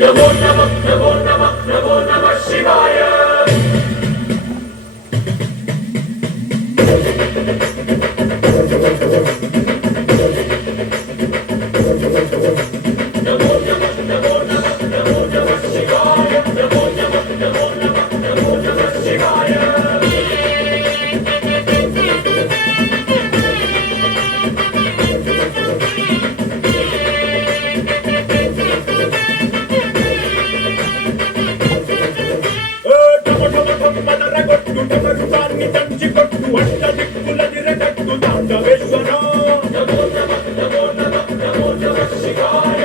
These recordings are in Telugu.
నమో నమః నమో నమః నమో నమః శివాయ. నమో నమః నమో నమః నమో నమః శివాయ. నమో నమః నమో నమః నమో నమః శివాయ. డమరుగాన్ని దంచికొట్టు అడ్డ దిక్కుల నిరగట్టు తాండవేశ్వర. నమో నమః నమో నమః నమో నమః శివాయ.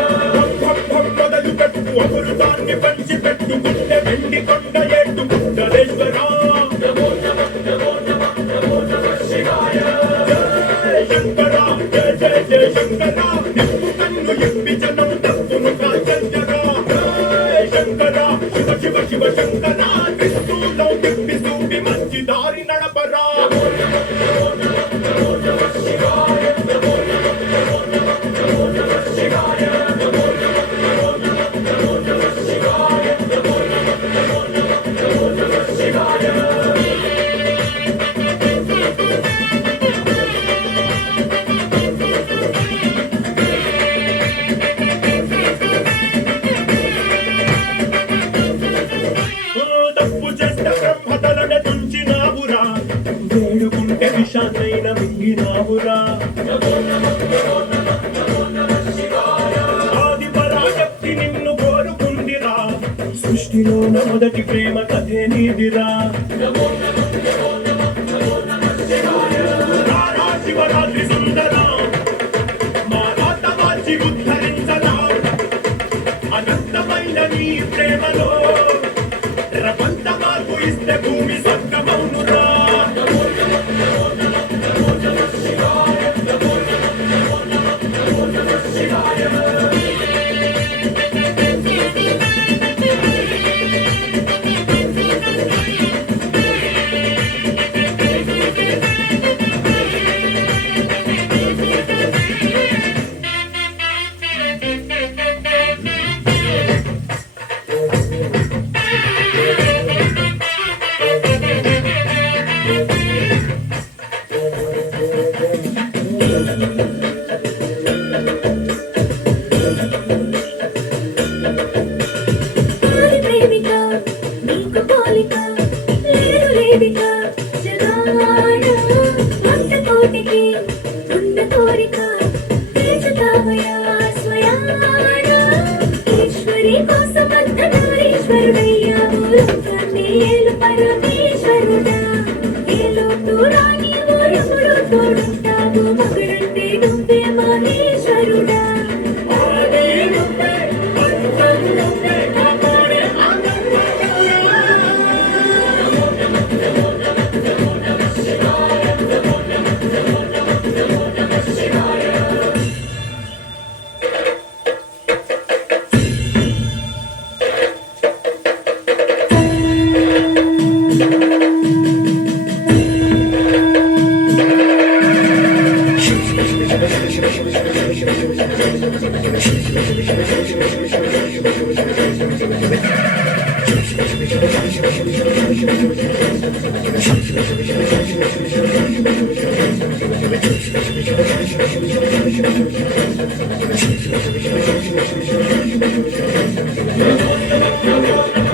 మొదలు పెట్టు అమృతాన్ని పంచిపెట్టు గుండె వెండి కొండ ఏటు కుండలేశ్వర. నమో నమః నమో నమః నమో నమః శివాయ. జయ శంకర జయ జయ జయ శంకర. నిప్పు కన్ను ఇప్పి జనం తప్పును కాల్చరా. జయ శంకర శివ శివ శివ శంకర. క్రిస్తులో తిప్పి చూపి మంచి దారి నడపరా. నమో నమః నమో నమః నమో నమః శివాయ. నమో నమః నమో నమః నమో నమః శివాయ. నమో నమః నమో నమః నమో నమః శివాయ. నమో నమః నమో నమః నమో నమః శివాయ. తప్పు చేస్తే బ్రహ్మతలనే తుంచినావురా. వేడుకుంటే విషాన్నైన మింగినావురా. నమో నమః నమో నమః నమో నమః శివాయ. ఆది పరాశక్తి నిన్ను కోరుకుందిరా. సృష్టిలోన మొదటి ప్రేమ కథే నీదిరా. నమో నమః నమో నమః నమో నమః శివాయ. రారా శివరాత్రి సుందర మా రాత మార్చి ఉద్ధరించరా. అనంతమైన నీ ప్రేమలో రవంత మార్పు ఇస్తే భూమి స్వర్గమౌనురా. నమో నమః నమో నమః నమో నమః శివాయ. నమో నమః నమో నమః నమో నమః శివాయ. ప్రేమిక నీకు పోలిక లేరు లేవిక జగాడ. వంట కోటికి ఉన్న కోరిక తీర్చుతావయా స్వయాన. ఈశ్వరి కోసమంత నారీశ్వరుడయ్యావు. లోకాన్ని ఏలు పరమేశ్వరుడా. ఏ లోటు రాని ఎప్పుడు తోడుంటావు. మగుడంటే నువ్వే మహేశ్వరుడా. ఆది నువ్వే అంతం నువ్వే కాపాడే ఆనందమయ్యా. నమో నమః నమో నమః నమో నమః శివాయ. నమో నమః నమో నమః నమో నమః శివాయ. నమో నమః నమో నమః